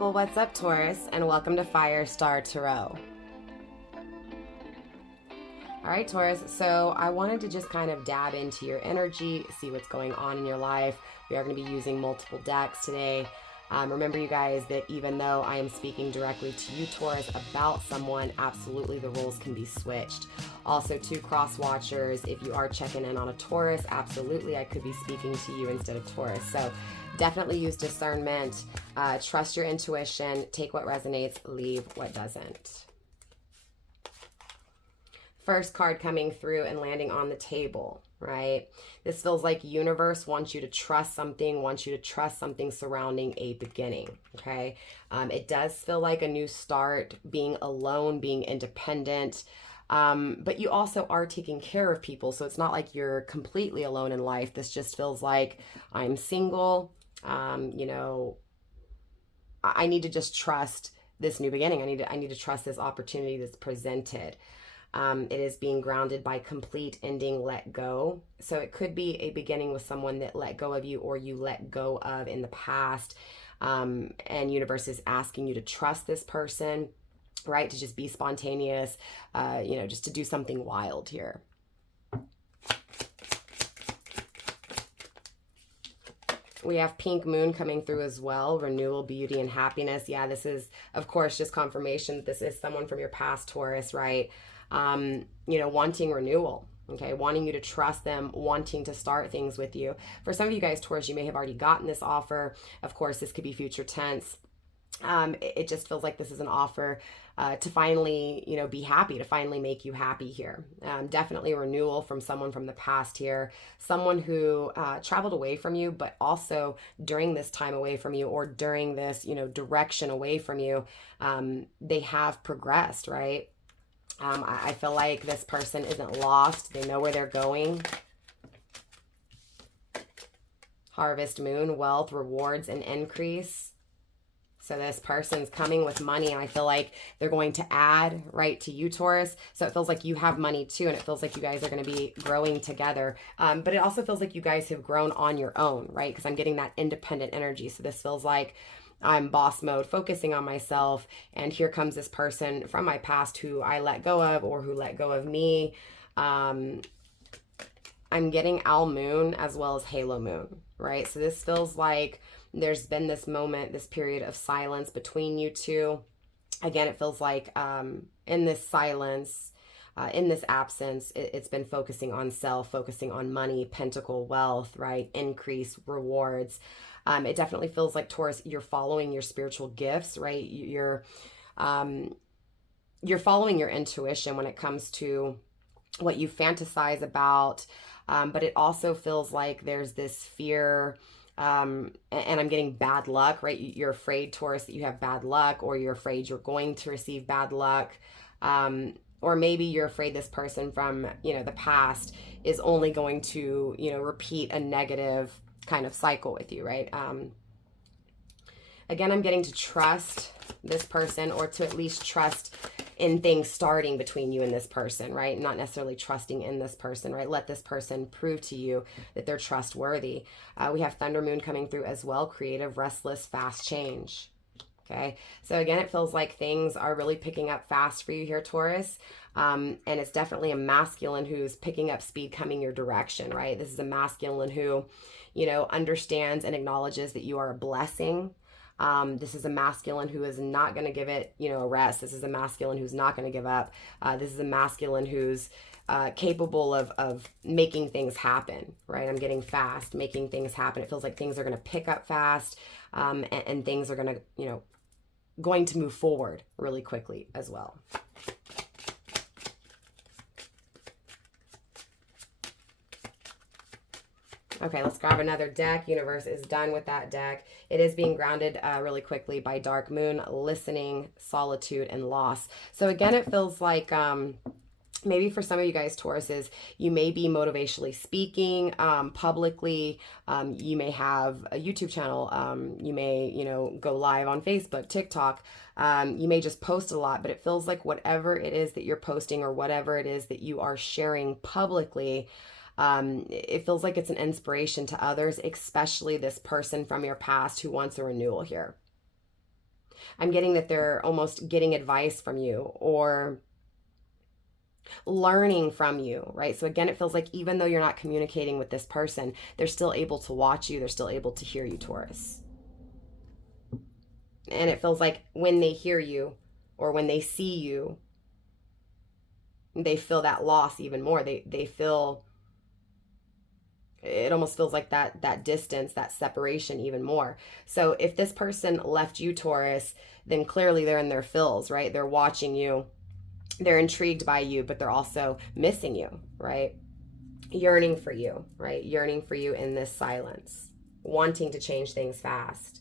Well, what's up, Taurus, and welcome to Firestarpassion. All right, Taurus, so I wanted to just kind of dab into your energy, see what's going on in your life. We are going to be using multiple decks today. Remember, you guys, that even though I am speaking directly to you, Taurus, about someone, absolutely the roles can be switched. Also, to cross watchers, if you are checking in on a Taurus, absolutely, I could be speaking to you instead of Taurus. So definitely use discernment, trust your intuition, take what resonates, leave what doesn't. First card coming through and landing on the table, right? This feels like universe wants you to trust something surrounding a beginning, okay? It does feel like a new start, being alone, being independent, but you also are taking care of people, so it's not like you're completely alone in life. This just feels like I'm single, you know, I need to just trust this new beginning. I need to trust this opportunity that's presented. It is being grounded by complete ending, let go. So it could be a beginning with someone that let go of you or you let go of in the past. And universe is asking you to trust this person, right? To just be spontaneous, you know, just to do something wild here. We have Pink Moon coming through as well. Renewal, beauty, and happiness. Yeah, this is, of course, just confirmation that this is someone from your past, Taurus, right? You know, wanting renewal, okay? Wanting you to trust them, wanting to start things with you. For some of you guys, Taurus, you may have already gotten this offer. Of course, this could be future tense. It just feels like this is an offer to finally, you know, be happy, to finally make you happy here. Definitely a renewal from someone from the past here, someone who traveled away from you, but also during this time away from you or during this, you know, direction away from you, they have progressed, right? I feel like this person isn't lost. They know where they're going. Harvest Moon, wealth, rewards, and increase. So this person's coming with money, and I feel like they're going to add, right, to you, Taurus. So it feels like you have money too, and it feels like you guys are going to be growing together. But it also feels like you guys have grown on your own, right? Because I'm getting that independent energy. So this feels like I'm boss mode, focusing on myself, and here comes this person from my past who I let go of or who let go of me. I'm getting Owl Moon as well as Halo Moon, right? So this feels like there's been this moment, this period of silence between you two. Again, it feels like in this silence, in this absence, it's been focusing on self, focusing on money, pentacle, wealth, right? Increase, rewards. It definitely feels like, Taurus, you're following your spiritual gifts, right? You're following your intuition when it comes to what you fantasize about. But it also feels like there's this fear, and I'm getting bad luck, right? You're afraid, Taurus, that you have bad luck, or you're afraid you're going to receive bad luck. Or maybe you're afraid this person from, you know, the past is only going to, you know, repeat a negative kind of cycle with you, right? Again, I'm getting to trust this person, or to at least trust in things starting between you and this person, right? Not necessarily trusting in this person, right? Let this person prove to you that they're trustworthy. We have Thunder Moon coming through as well. Creative, restless, fast change. Okay, so again, it feels like things are really picking up fast for you here, Taurus. And it's definitely a masculine who's picking up speed coming your direction, right? This is a masculine who, you know, understands and acknowledges that you are a blessing. This is a masculine who is not going to give it, you know, a rest. This is a masculine who's not going to give up. This is a masculine who's capable of making things happen, right? I'm getting fast, making things happen. It feels like things are going to pick up fast, and things are going to, you know, going to move forward really quickly as well. Okay, let's grab another deck. Universe is done with that deck. It is being grounded really quickly by Dark Moon, listening, solitude, and loss. So again, it feels like maybe for some of you guys, Tauruses, you may be motivationally speaking publicly. You may have a YouTube channel. You may, you know, go live on Facebook, TikTok. You may just post a lot, but it feels like whatever it is that you're posting or whatever it is that you are sharing publicly, it feels like it's an inspiration to others, especially this person from your past who wants a renewal here. I'm getting that they're almost getting advice from you or learning from you, right? So again, it feels like even though you're not communicating with this person, they're still able to watch you. They're still able to hear you, Taurus. And it feels like when they hear you or when they see you, they feel that loss even more. They feel, it almost feels like that distance, that separation even more. So if this person left you, Taurus, then clearly they're in their fills, right? They're watching you. They're intrigued by you, but they're also missing you, right? Yearning for you, right? Yearning for you in this silence, wanting to change things fast.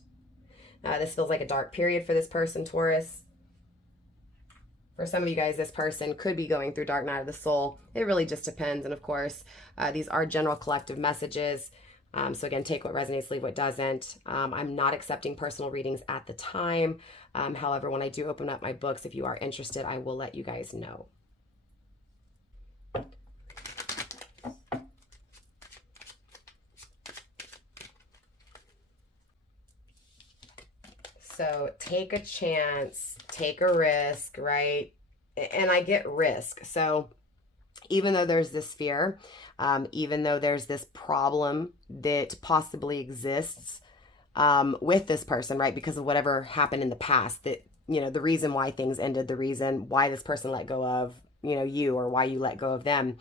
This feels like a dark period for this person, Taurus. For some of you guys, this person could be going through dark night of the soul. It really just depends. And of course, these are general collective messages. So again, take what resonates, leave what doesn't. I'm not accepting personal readings at the time. However, when I do open up my books, if you are interested, I will let you guys know. So take a chance, take a risk, right? And I get risk. So even though there's this fear, even though there's this problem that possibly exists with this person, right? Because of whatever happened in the past, that, you know, the reason why things ended, the reason why this person let go of, you know, you, or why you let go of them.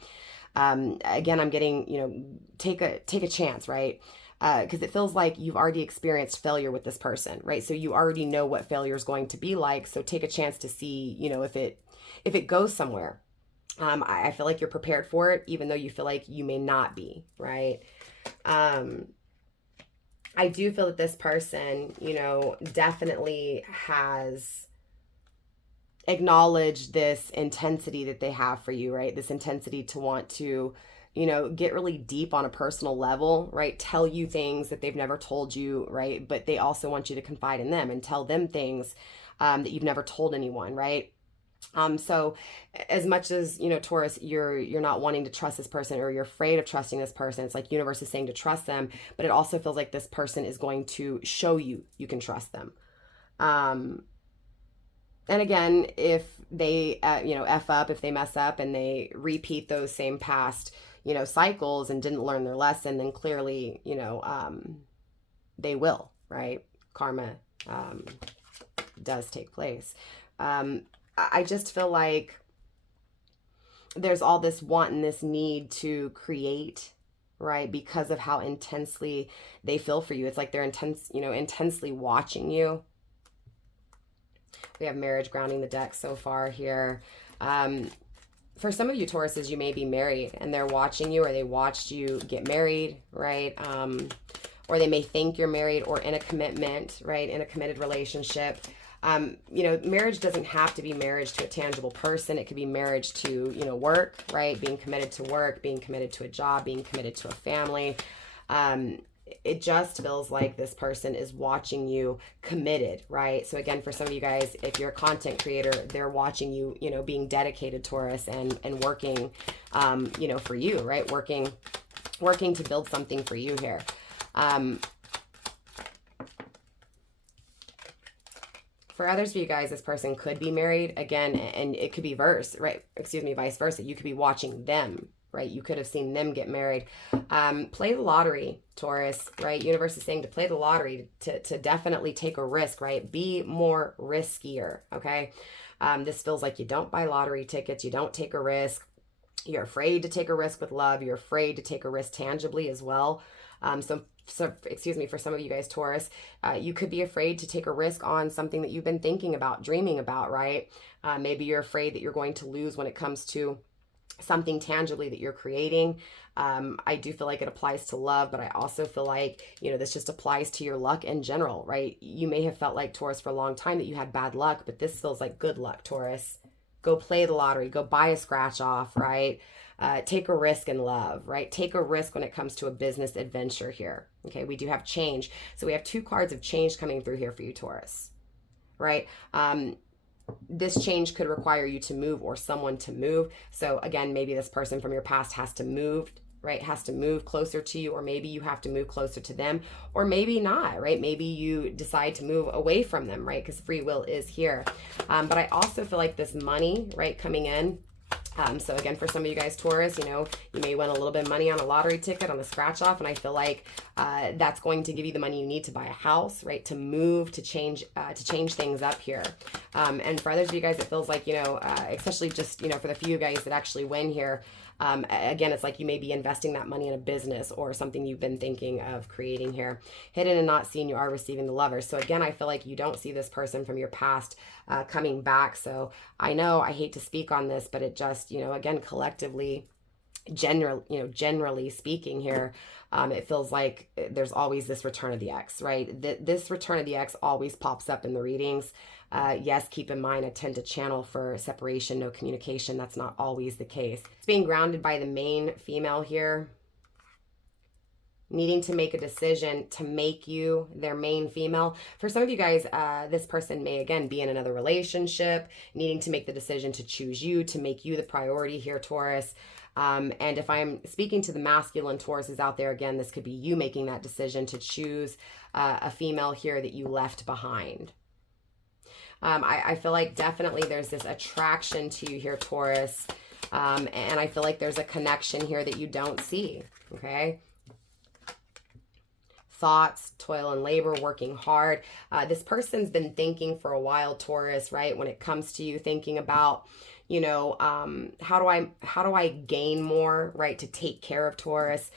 Again, I'm getting, you know, take a chance, right? Because it feels like you've already experienced failure with this person, right? So you already know what failure is going to be like. So take a chance to see, you know, if it goes somewhere. I feel like you're prepared for it, even though you feel like you may not be, right? I do feel that this person, you know, definitely has acknowledged this intensity that they have for you, right? This intensity to want to, you know, get really deep on a personal level, right? Tell you things that they've never told you, right? But they also want you to confide in them and tell them things that you've never told anyone, right? So as much as, you know, Taurus, you're not wanting to trust this person, or you're afraid of trusting this person, it's like universe is saying to trust them, but it also feels like this person is going to show you you can trust them. And again, if they, you know, F up, if they mess up and they repeat those same past, you know, cycles and didn't learn their lesson, then clearly, you know, they will, right? Karma does take place. I just feel like there's all this want and this need to create, right? Because of how intensely they feel for you. It's like they're intensely watching you. We have marriage grounding the deck so far here. For some of you Tauruses, you may be married and they're watching you, or they watched you get married, right? Or they may think you're married or in a commitment, right? In a committed relationship. You know, marriage doesn't have to be marriage to a tangible person. It could be marriage to, you know, work, right? Being committed to work, being committed to a job, being committed to a family. It just feels like this person is watching you committed, right? So again, for some of you guys, if you're a content creator, they're watching you, you know, being dedicated, Taurus, and working, you know, for you, right? Working to build something for you here. For others of you guys, this person could be married again, and it could be vice versa. You could be watching them, right? You could have seen them get married. Play the lottery, Taurus, right? Universe is saying to play the lottery, to definitely take a risk, right? Be more riskier, okay? This feels like you don't buy lottery tickets. You don't take a risk. You're afraid to take a risk with love. You're afraid to take a risk tangibly as well. So for some of you guys, Taurus, you could be afraid to take a risk on something that you've been thinking about, dreaming about, right? Maybe you're afraid that you're going to lose when it comes to something tangibly that you're creating. I do feel like it applies to love, but I also feel like, you know, this just applies to your luck in general, right? You may have felt like, Taurus, for a long time that you had bad luck, but this feels like good luck, Taurus. Go play the lottery, go buy a scratch off, right? Take a risk in love, right? Take a risk when it comes to a business adventure here. Okay, we do have change. So we have two cards of change coming through here for you, Taurus, right? This change could require you to move or someone to move. So again, maybe this person from your past has to move right, has to move closer to you, or maybe you have to move closer to them, or maybe not, right? Maybe you decide to move away from them, right? Because free will is here. But I also feel like this money, right, coming in. So again, for some of you guys, Taurus, you know, you may win a little bit of money on a lottery ticket, on a scratch off. And I feel like that's going to give you the money you need to buy a house, right? To move, to change things up here. And for others of you guys, it feels like, you know, especially just, you know, for the few guys that actually win here, again, it's like you may be investing that money in a business or something you've been thinking of creating here. Hidden and not seen, you are receiving the Lovers. So again, I feel like you don't see this person from your past coming back. So I know I hate to speak on this, but it just, you know, again, collectively, generally speaking here, it feels like there's always this return of the ex, right? This return of the ex always pops up in the readings. Yes, keep in mind, I tend to channel for separation, no communication. That's not always the case. It's being grounded by the main female here, needing to make a decision to make you their main female. For some of you guys, this person may, again, be in another relationship, needing to make the decision to choose you, to make you the priority here, Taurus. And if I'm speaking to the masculine Tauruses out there, again, this could be you making that decision to choose a female here that you left behind. I feel like definitely there's this attraction to you here, Taurus. And I feel like there's a connection here that you don't see, okay? Thoughts, toil and labor, working hard. This person's been thinking for a while, Taurus, right? When it comes to you thinking about, you know, how do I gain more, right? To take care of Taurus.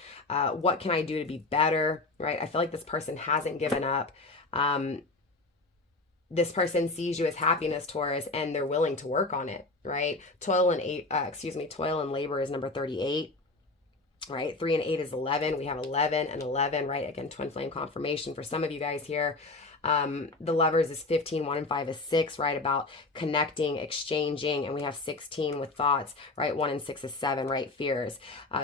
What can I do to be better, right? I feel like this person hasn't given up. This person sees you as happiness, Taurus, and they're willing to work on it, right? Toil and labor is number 38. Right? 3 and 8 is 11. We have 11 and 11, right? Again, twin flame confirmation for some of you guys here. The Lovers is 15, 1 and 5 is 6, right? About connecting, exchanging, and we have 16 with thoughts, right? 1 and 6 is 7, right? Fears.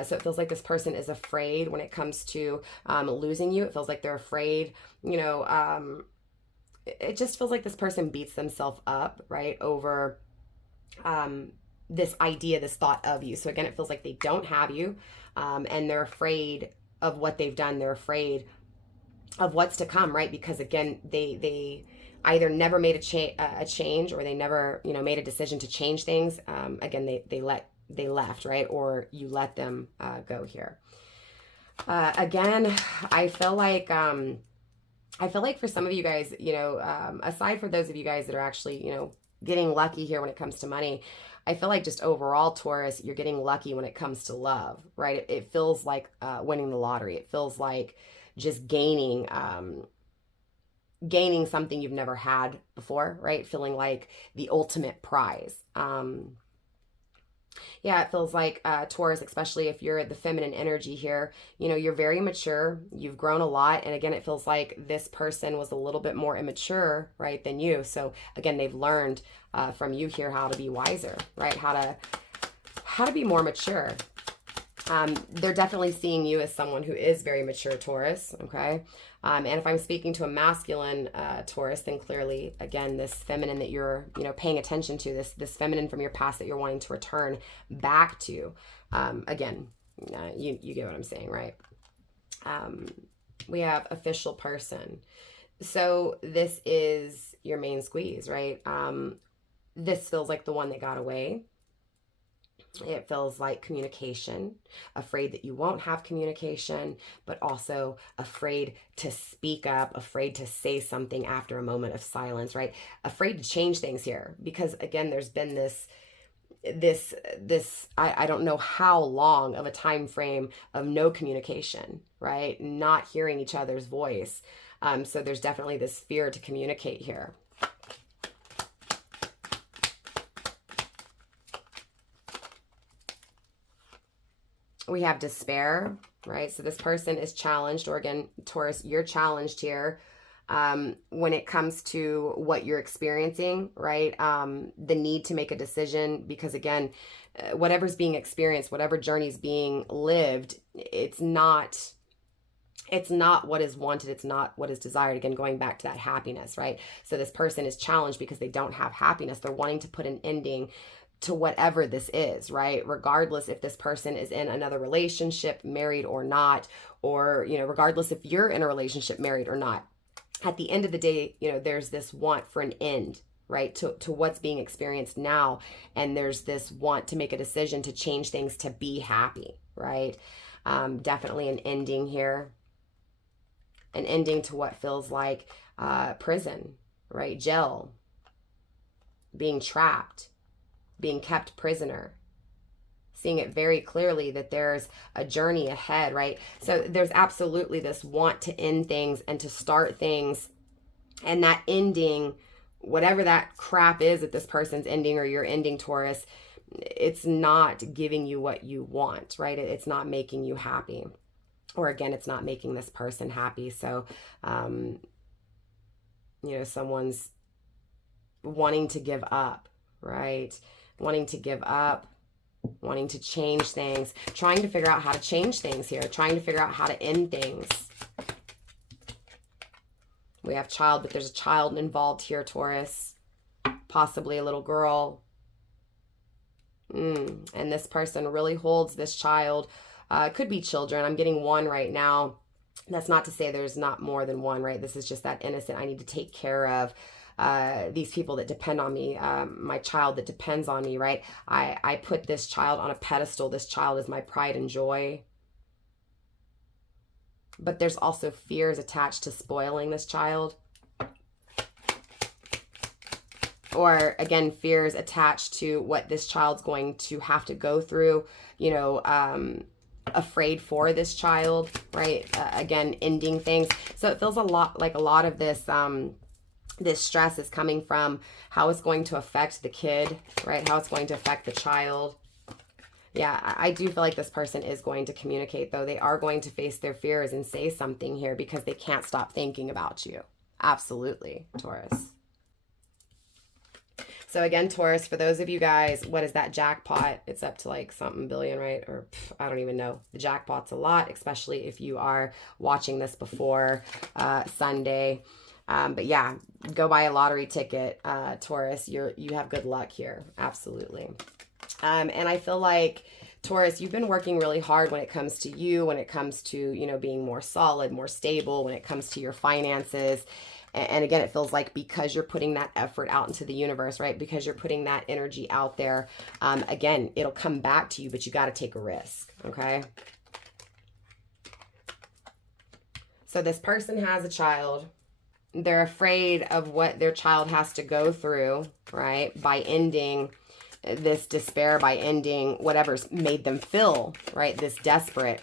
So it feels like this person is afraid when it comes to losing you. It feels like they're afraid, you know, it just feels like this person beats themselves up, right? Over this idea, this thought of you. So again, it feels like they don't have you. And they're afraid of what they've done. They're afraid of what's to come, right? Because again, they either never made a change, or they never, you know, made a decision to change things. Again, they left, right? Or you let them go here. Again, I feel like for some of you guys, you know, aside from those of you guys that are actually, you know, getting lucky here when it comes to money, I feel like just overall, Taurus, you're getting lucky when it comes to love, right? It feels like winning the lottery. It feels like just gaining something you've never had before, right? Feeling like the ultimate prize. Yeah, it feels like Taurus, especially if you're the feminine energy here, you know, you're very mature. You've grown a lot. And again, it feels like this person was a little bit more immature, right, than you. So again, they've learned from you here how to be wiser, right? How to be more mature. They're definitely seeing you as someone who is very mature, Taurus, okay? And if I'm speaking to a masculine Taurus, then clearly, again, this feminine that you're, you know, paying attention to, this feminine from your past that you're wanting to return back to, again, you get what I'm saying, right? We have official person. So this is your main squeeze, right? This feels like the one that got away. It feels like communication, afraid that you won't have communication, but also afraid to speak up, afraid to say something after a moment of silence, right? Afraid to change things here because, again, there's been this I don't know how long of a time frame of no communication, right? Not hearing each other's voice. So there's definitely this fear to communicate here. We have despair, right? So this person is challenged, or again, Taurus, you're challenged here when it comes to what you're experiencing, right? The need to make a decision because, again, whatever's being experienced, whatever journey's being lived, it's not what is wanted. It's not what is desired. Again, going back to that happiness, right? So this person is challenged because they don't have happiness. They're wanting to put an ending to whatever this is, right? Regardless if this person is in another relationship, married or not, or, you know, regardless if you're in a relationship, married or not. At the end of the day, you know, there's this want for an end, right, to what's being experienced now. And there's this want to make a decision to change things to be happy, right? Definitely an ending here. An ending to what feels like prison, right? Jail, being trapped, being kept prisoner, seeing it very clearly that there's a journey ahead, right? So there's absolutely this want to end things and to start things, and that ending, whatever that crap is that this person's ending or you're ending, Taurus, it's not giving you what you want, right? It's not making you happy. Or again, it's not making this person happy. So, you know, someone's wanting to give up, right? Wanting to give up, wanting to change things, trying to figure out how to change things here, trying to figure out how to end things. We have child, but there's a child involved here, Taurus, possibly a little girl. And this person really holds this child. Could be children. I'm getting one right now. That's not to say there's not more than one, right? This is just that innocent, I need to take care of these people that depend on me, my child that depends on me, right? I put this child on a pedestal. This child is my pride and joy. But there's also fears attached to spoiling this child. Or again, fears attached to what this child's going to have to go through, you know, afraid for this child, right? Again, ending things. So it feels a lot like a lot of this, this stress is coming from how it's going to affect the kid, right? How it's going to affect the child. Yeah, I do feel like this person is going to communicate, though. They are going to face their fears and say something here because they can't stop thinking about you. Absolutely, Taurus. So again, Taurus, for those of you guys, what is that jackpot? It's up to like something billion, right? Or I don't even know. The jackpot's a lot, especially if you are watching this before Sunday. But yeah, go buy a lottery ticket, Taurus. You have good luck here. Absolutely. And I feel like, Taurus, you've been working really hard when it comes to you, when it comes to, you know, being more solid, more stable, when it comes to your finances. And again, it feels like because you're putting that effort out into the universe, right? Because you're putting that energy out there, again, it'll come back to you, but you got to take a risk, okay? So this person has a child. They're afraid of what their child has to go through, right? By ending this despair, by ending whatever's made them feel, right? This desperate.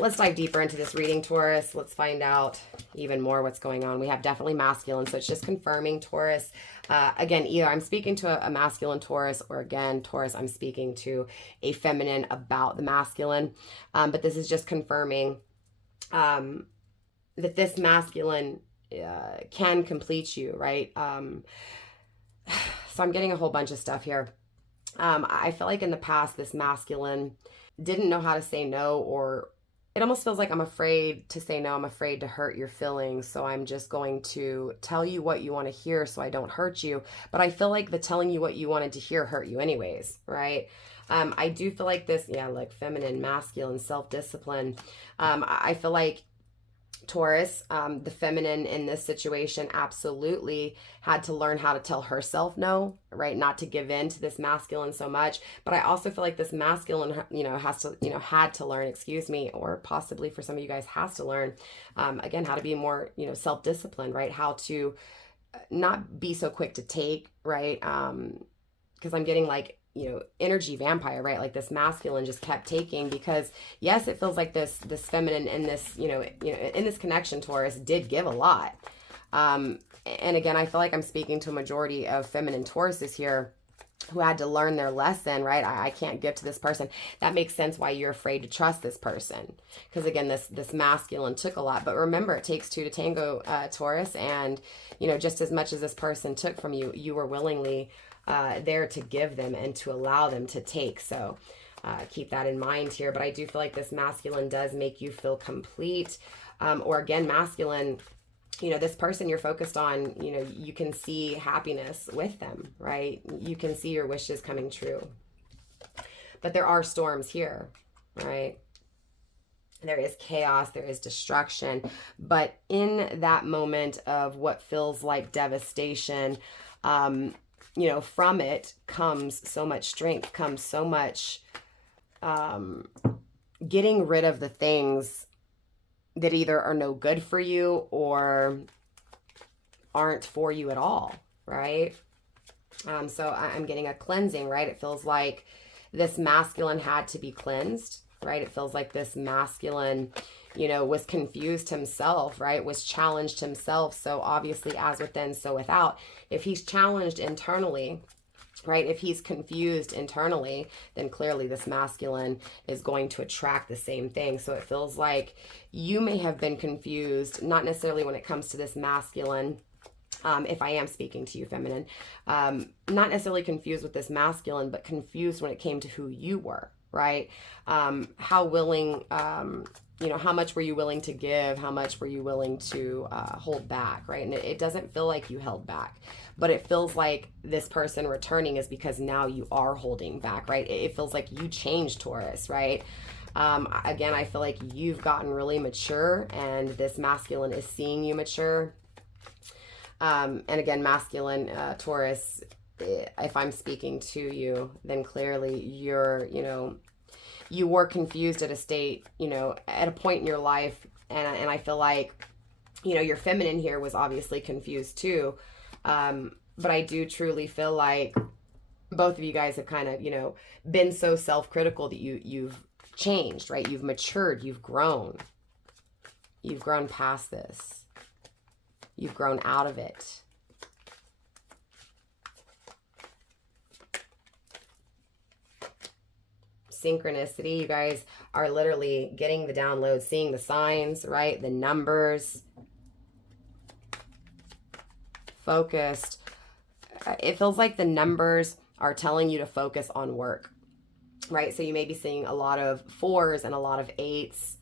Let's dive deeper into this reading, Taurus. Let's find out even more what's going on. We have definitely masculine, so it's just confirming, Taurus. Again, either I'm speaking to a masculine Taurus, or again, Taurus, I'm speaking to a feminine about the masculine. But this is just confirming that this masculine can complete you, right? So I'm getting a whole bunch of stuff here. I feel like in the past, this masculine didn't know how to say no, or it almost feels like I'm afraid to say no. I'm afraid to hurt your feelings. So I'm just going to tell you what you want to hear so I don't hurt you. But I feel like the telling you what you wanted to hear hurt you anyways, right? I do feel like this, yeah, like feminine, masculine, self-discipline. I feel like Taurus, the feminine in this situation absolutely had to learn how to tell herself no, right? Not to give in to this masculine so much. But I also feel like this masculine, you know, had to learn, or possibly for some of you guys has to learn, again, how to be more, you know, self-disciplined, right? How to not be so quick to take, right? Because I'm getting like, you know, energy vampire, right? Like this masculine just kept taking, because yes, it feels like this feminine in this, you know, in this connection, Taurus did give a lot. And again, I feel like I'm speaking to a majority of feminine Tauruses here who had to learn their lesson, right? I can't give to this person. That makes sense why you're afraid to trust this person. Because again, this masculine took a lot. But remember, it takes two to tango, Taurus. And, you know, just as much as this person took from you, you were willingly there to give them and to allow them to take. So keep that in mind here. But I do feel like this masculine does make you feel complete. Or again, masculine, you know, this person you're focused on, you know, you can see happiness with them, right? You can see your wishes coming true. But there are storms here, right? There is chaos, there is destruction. But in that moment of what feels like devastation, you know, from it comes so much strength, comes so much getting rid of the things that either are no good for you or aren't for you at all, right? So I'm getting a cleansing, right? It feels like this masculine had to be cleansed, right? It feels like this masculine, you know, was confused himself, right? Was challenged himself. So obviously, as within, so without. If he's challenged internally, right? If he's confused internally, then clearly this masculine is going to attract the same thing. So it feels like you may have been confused, not necessarily when it comes to this masculine, if I am speaking to you, feminine, not necessarily confused with this masculine, but confused when it came to who you were, right? How willing, you know, how much were you willing to give? How much were you willing to hold back, right? And it doesn't feel like you held back, but it feels like this person returning is because now you are holding back, right? It feels like you changed, Taurus, right? Again, I feel like you've gotten really mature and this masculine is seeing you mature. And again, masculine, Taurus, if I'm speaking to you, then clearly you're, you know, you were confused at a state, you know, at a point in your life. And I feel like, you know, your feminine here was obviously confused too. But I do truly feel like both of you guys have kind of, you know, been so self-critical that you've changed, right? You've matured, you've grown past this. You've grown out of it. Synchronicity, you guys are literally getting the download, seeing the signs, right? The numbers. Focused. It feels like the numbers are telling you to focus on work, right? So you may be seeing a lot of 4s and a lot of 8s.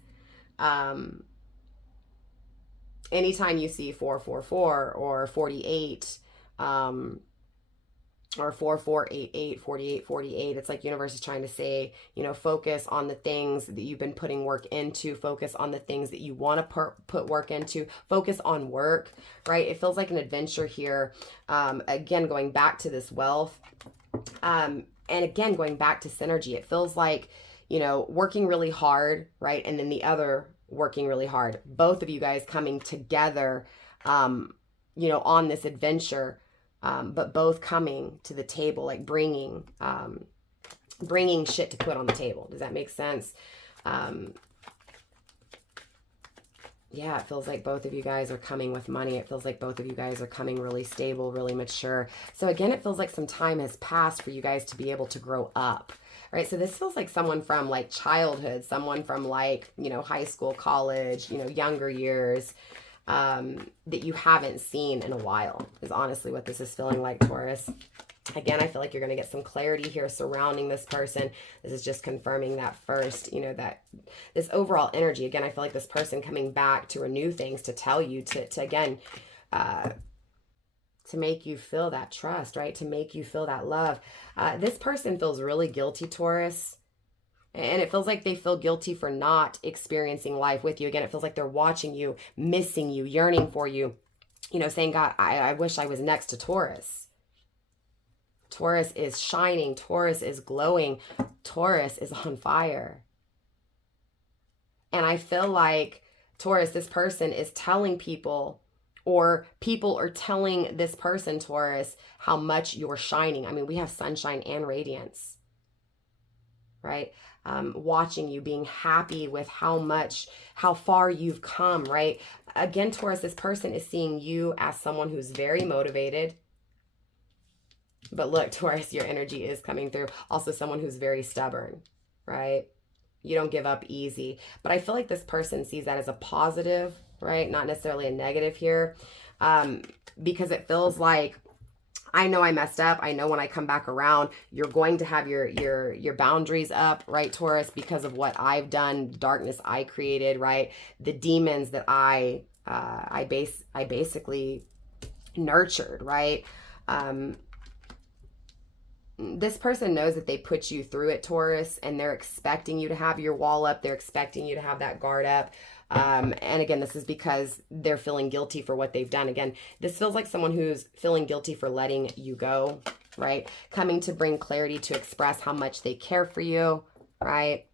Anytime you see 444 or 48, or 4488, 4848, it's like universe is trying to say, you know, focus on the things that you've been putting work into, focus on the things that you want to put work into, focus on work, right? It feels like an adventure here. Again, going back to this wealth, and again, going back to synergy, it feels like, you know, working really hard, right? And then the other working really hard, both of you guys coming together, you know, on this adventure, but both coming to the table, like bringing shit to put on the table. Does that make sense? Yeah, it feels like both of you guys are coming with money. It feels like both of you guys are coming really stable, really mature. So again, it feels like some time has passed for you guys to be able to grow up. Right, so this feels like someone from like childhood, someone from like, you know, high school, college, you know, younger years, that you haven't seen in a while is honestly what this is feeling like, Taurus. Again, I feel like you're going to get some clarity here surrounding this person. This is just confirming that first, you know, that this overall energy. Again, I feel like this person coming back to renew things, to tell you, to again, to make you feel that trust, right? To make you feel that love. This person feels really guilty, Taurus. And it feels like they feel guilty for not experiencing life with you. Again, it feels like they're watching you, missing you, yearning for you. You know, saying, God, I wish I was next to Taurus. Taurus is shining. Taurus is glowing. Taurus is on fire. And I feel like, Taurus, this person is telling people, or people are telling this person, Taurus, how much you're shining. I mean, we have sunshine and radiance, right? Watching you, being happy with how far you've come, right? Again, Taurus, this person is seeing you as someone who's very motivated. But look, Taurus, your energy is coming through. Also someone who's very stubborn, right? You don't give up easy. But I feel like this person sees that as a positive, right? Not necessarily a negative here, because it feels like, I know I messed up. I know when I come back around, you're going to have your boundaries up, right, Taurus, because of what I've done, the darkness I created, right? The demons that I I basically nurtured, right? This person knows that they put you through it, Taurus, and they're expecting you to have your wall up. They're expecting you to have that guard up. And again, this is because they're feeling guilty for what they've done. Again, this feels like someone who's feeling guilty for letting you go, right? Coming to bring clarity to express how much they care for you, right?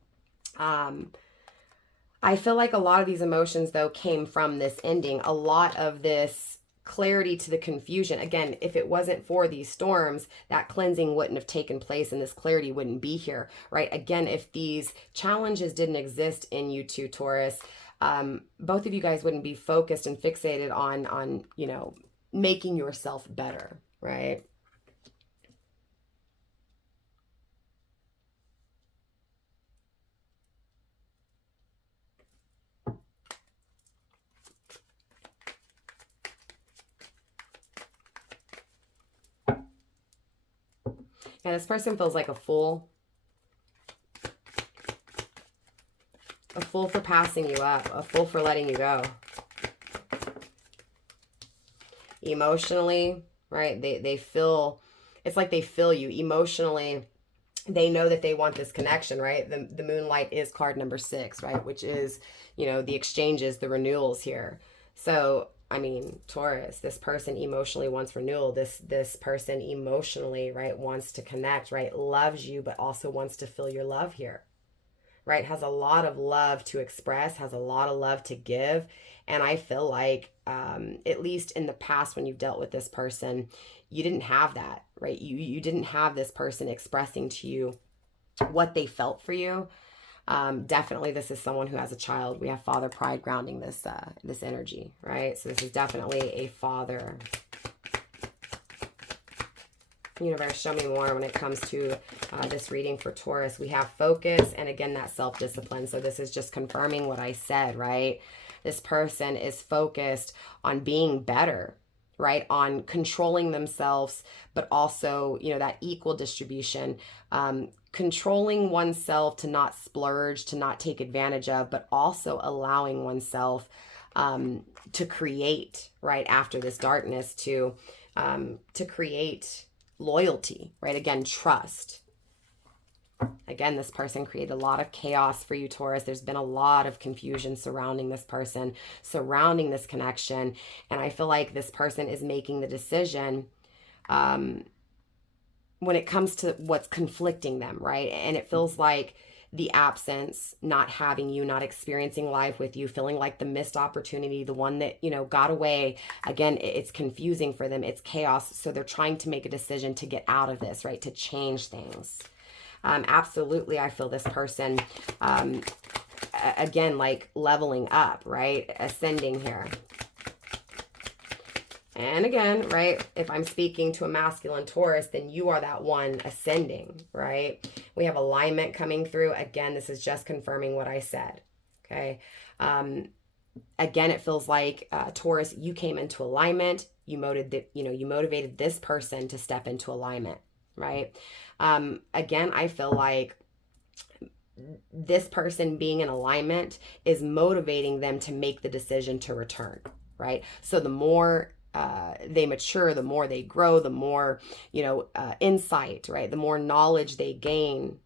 I feel like a lot of these emotions, though, came from this ending. A lot of this clarity to the confusion. Again, if it wasn't for these storms, that cleansing wouldn't have taken place and this clarity wouldn't be here, right? Again, if these challenges didn't exist in you two, Taurus, both of you guys wouldn't be focused and fixated on, you know, making yourself better, right? Yeah, this person feels like a fool. A fool for passing you up. A fool for letting you go. Emotionally, right? They feel, it's like they feel you. Emotionally, they know that they want this connection, right? The moonlight is card number 6, right? Which is, you know, the exchanges, the renewals here. So, I mean, Taurus, this person emotionally wants renewal. This person emotionally, right, wants to connect, right? Loves you, but also wants to feel your love here, right? Has a lot of love to express, has a lot of love to give. And I feel like, at least in the past when you've dealt with this person, you didn't have that, right? You didn't have this person expressing to you what they felt for you. Definitely this is someone who has a child. We have father pride grounding this this energy, right? So this is definitely a father. Universe, show me more when it comes to this reading for Taurus. We have focus and again that self-discipline. So this is just confirming what I said, right? This person is focused on being better, right? On controlling themselves, but also, you know, that equal distribution, controlling oneself to not splurge, to not take advantage of, but also allowing oneself to create, right? After this darkness, to create loyalty, right? Again, trust. Again, this person created a lot of chaos for you, Taurus. There's been a lot of confusion surrounding this person, surrounding this connection. And I feel like this person is making the decision when it comes to what's conflicting them, right? And it feels like the absence, not having you, not experiencing life with you, feeling like the missed opportunity, the one that, you know, got away. Again, it's confusing for them. It's chaos. So they're trying to make a decision to get out of this, right? To change things. Absolutely, I feel this person, again, like leveling up, right? Ascending here. And again, right, if I'm speaking to a masculine Taurus, then you are that one ascending, right? We have alignment coming through. Again, this is just confirming what I said, okay? Again, it feels like, Taurus, you came into alignment. You motivated this person to step into alignment, right? Again, I feel like this person being in alignment is motivating them to make the decision to return, right? So the more they mature, the more they grow, the more, you know, insight, right? The more knowledge they gain,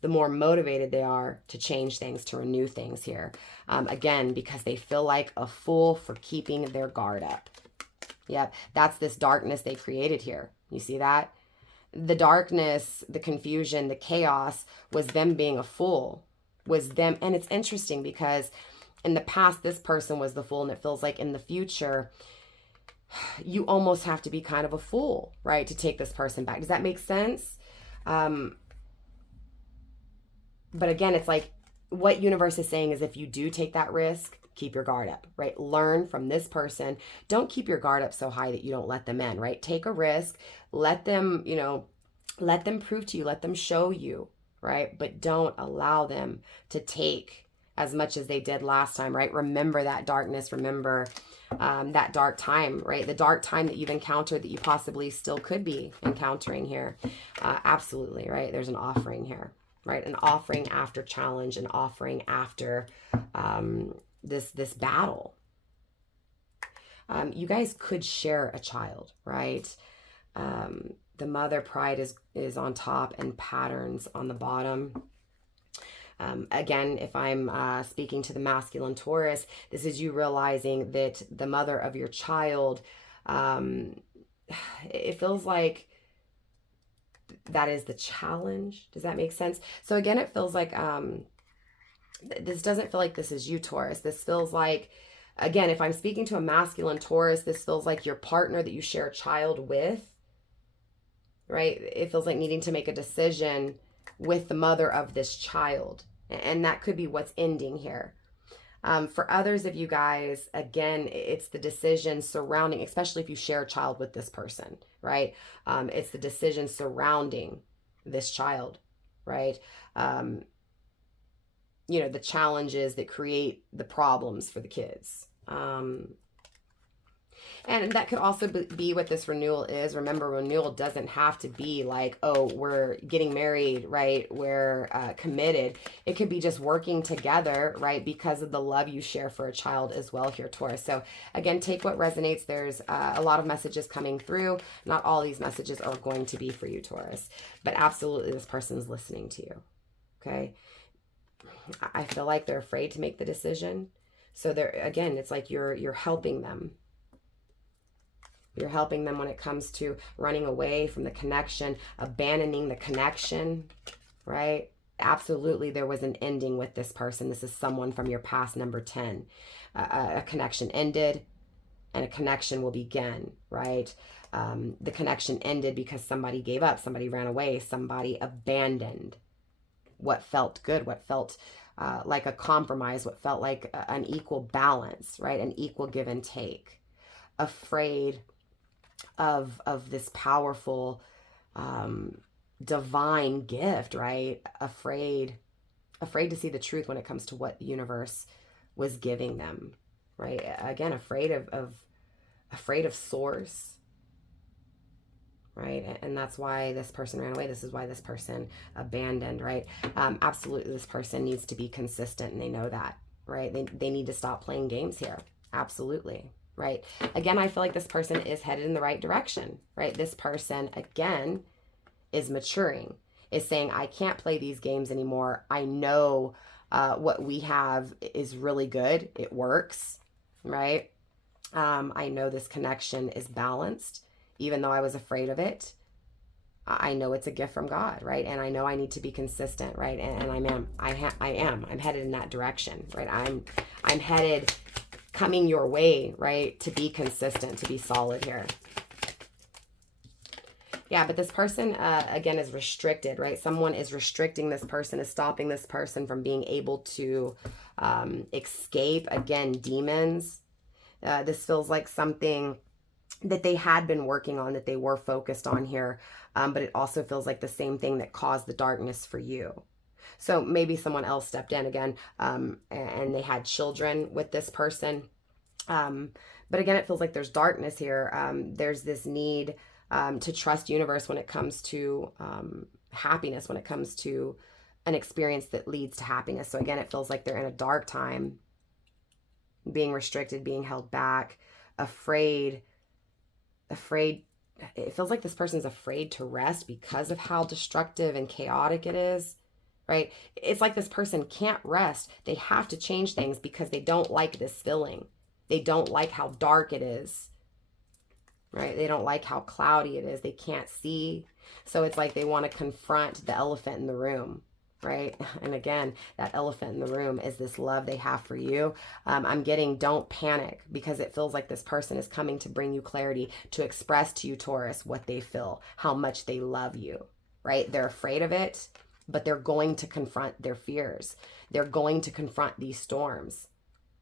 the more motivated they are to change things, to renew things here. Again, because they feel like a fool for keeping their guard up. Yep, that's this darkness they created here. You see that? The darkness, the confusion, the chaos was them being a fool, was them. And it's interesting because in the past, this person was the fool, and it feels like in the future, you almost have to be kind of a fool, right? To take this person back. Does that make sense? But again, it's like what universe is saying is if you do take that risk, keep your guard up, right? Learn from this person. Don't keep your guard up so high that you don't let them in, right? Take a risk. Let them, you know, let them prove to you, let them show you, right? But don't allow them to take as much as they did last time, right? Remember that darkness. Remember that dark time, right? The dark time that you've encountered that you possibly still could be encountering here. Absolutely, right? There's an offering here, right? An offering after challenge, an offering after this battle. You guys could share a child, right? The mother pride is on top and patterns on the bottom. Again, if I'm speaking to the masculine Taurus, this is you realizing that the mother of your child, it feels like that is the challenge. Does that make sense? So again, it feels like this doesn't feel like this is you, Taurus. This feels like, again, if I'm speaking to a masculine Taurus, this feels like your partner that you share a child with, right? It feels like needing to make a decision with the mother of this child. And that could be what's ending here. For others of you guys, again, it's the decision surrounding, especially if you share a child with this person, right? It's the decision surrounding this child, right? You know, the challenges that create the problems for the kids. And that could also be what this renewal is. Remember, renewal doesn't have to be like, oh, we're getting married, right? We're committed. It could be just working together, right? Because of the love you share for a child as well here, Taurus. So again, take what resonates. There's a lot of messages coming through. Not all these messages are going to be for you, Taurus. But absolutely, this person's listening to you, okay? I feel like they're afraid to make the decision. So they're, again, it's like you're helping them. You're helping them when it comes to running away from the connection, abandoning the connection, right? Absolutely, there was an ending with this person. This is someone from your past, number 10. A connection ended and a connection will begin, right? The connection ended because somebody gave up, somebody ran away, somebody abandoned what felt good, what felt like a compromise, what felt like an equal balance, right? An equal give and take. Afraid of this powerful divine gift, right? Afraid to see the truth when it comes to what the universe was giving them, right? Again, afraid of source, right? And that's why this person ran away. This is why this person abandoned, right? Absolutely, this person needs to be consistent, and they know that, right? They need to stop playing games here. Absolutely. Right. Again, I feel like this person is headed in the right direction, right? This person, again, is maturing, is saying, I can't play these games anymore. I know what we have is really good. It works, right? I know this connection is balanced, even though I was afraid of it. I know it's a gift from God, right? And I know I need to be consistent, right? And I'm headed in that direction, right? I'm headed coming your way, right? To be consistent, to be solid here. Yeah, but this person, again, is restricted, right? Someone is restricting this person, is stopping this person from being able to escape, again, demons. This feels like something that they had been working on, that they were focused on here, but it also feels like the same thing that caused the darkness for you. So maybe someone else stepped in again, and they had children with this person. But again, it feels like there's darkness here. There's this need to trust universe when it comes to happiness, when it comes to an experience that leads to happiness. So again, it feels like they're in a dark time, being restricted, being held back, afraid. It feels like this person's afraid to rest because of how destructive and chaotic it is, right? It's like this person can't rest. They have to change things because they don't like this feeling. They don't like how dark it is, right? They don't like how cloudy it is. They can't see. So it's like they want to confront the elephant in the room, right? And again, that elephant in the room is this love they have for you. I'm getting don't panic, because it feels like this person is coming to bring you clarity, to express to you, Taurus, what they feel, how much they love you, right? They're afraid of it, but they're going to confront their fears. They're going to confront these storms,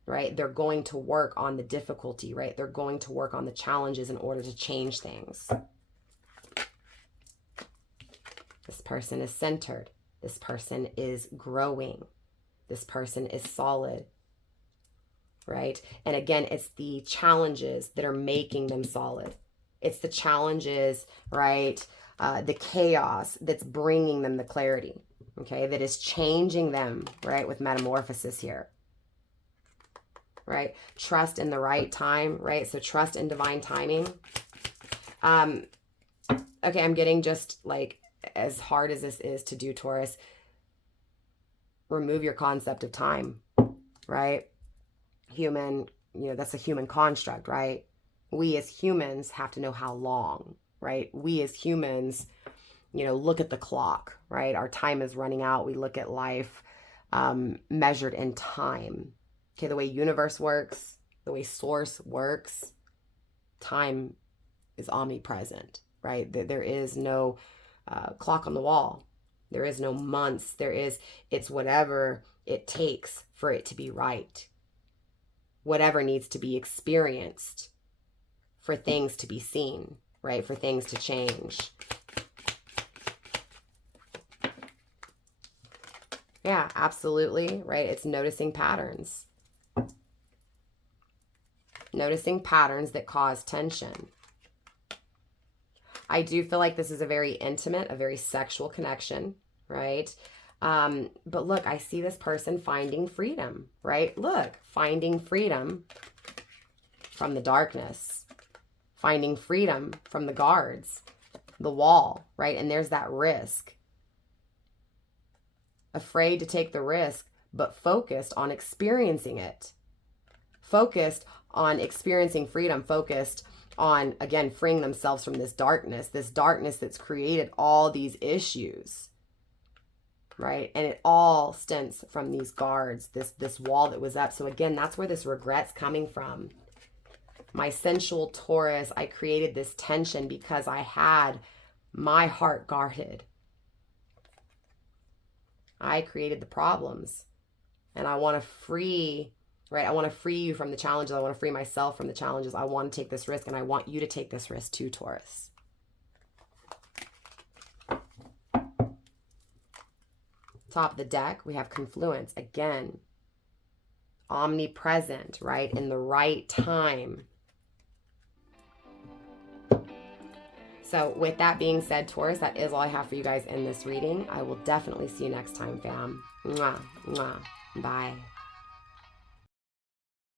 right? They're going to work on the difficulty, right? They're going to work on the challenges in order to change things. This person is centered. This person is growing. This person is solid, right? And again, it's the challenges that are making them solid. It's the challenges, right? The chaos that's bringing them the clarity, okay? That is changing them, right? With metamorphosis here. right? Trust in the right time, right? So trust in divine timing. Okay, I'm getting just like, as hard as this is to do, Taurus, remove your concept of time, right? Human, that's a human construct, right? We as humans have to know how long, right? We as humans, look at the clock, right? Our time is running out. We look at life measured in time. Okay, the way universe works, the way source works, time is omnipresent, right? There is no clock on the wall. There is no months. It's whatever it takes for it to be right. Whatever needs to be experienced for things to be seen, right? For things to change. Yeah, absolutely, right? It's noticing patterns. Noticing patterns that cause tension. I do feel like this is a very intimate, a very sexual connection, right? But look, I see this person finding freedom, right? Look, finding freedom from the darkness, finding freedom from the guards, the wall, right? And there's that risk. Afraid to take the risk, but focused on experiencing it. Focused on experiencing freedom, focused on, again, freeing themselves from this darkness that's created all these issues, right? And it all stems from these guards, this wall that was up. So again, that's where this regret's coming from. My sensual Taurus, I created this tension because I had my heart guarded. I created the problems, and I want to free, right? I want to free you from the challenges. I want to free myself from the challenges. I want to take this risk, and I want you to take this risk too, Taurus. Top of the deck, we have confluence. Again, omnipresent, right? In the right time. So with that being said, Taurus, that is all I have for you guys in this reading. I will definitely see you next time, fam. Mwah, mwah. Bye.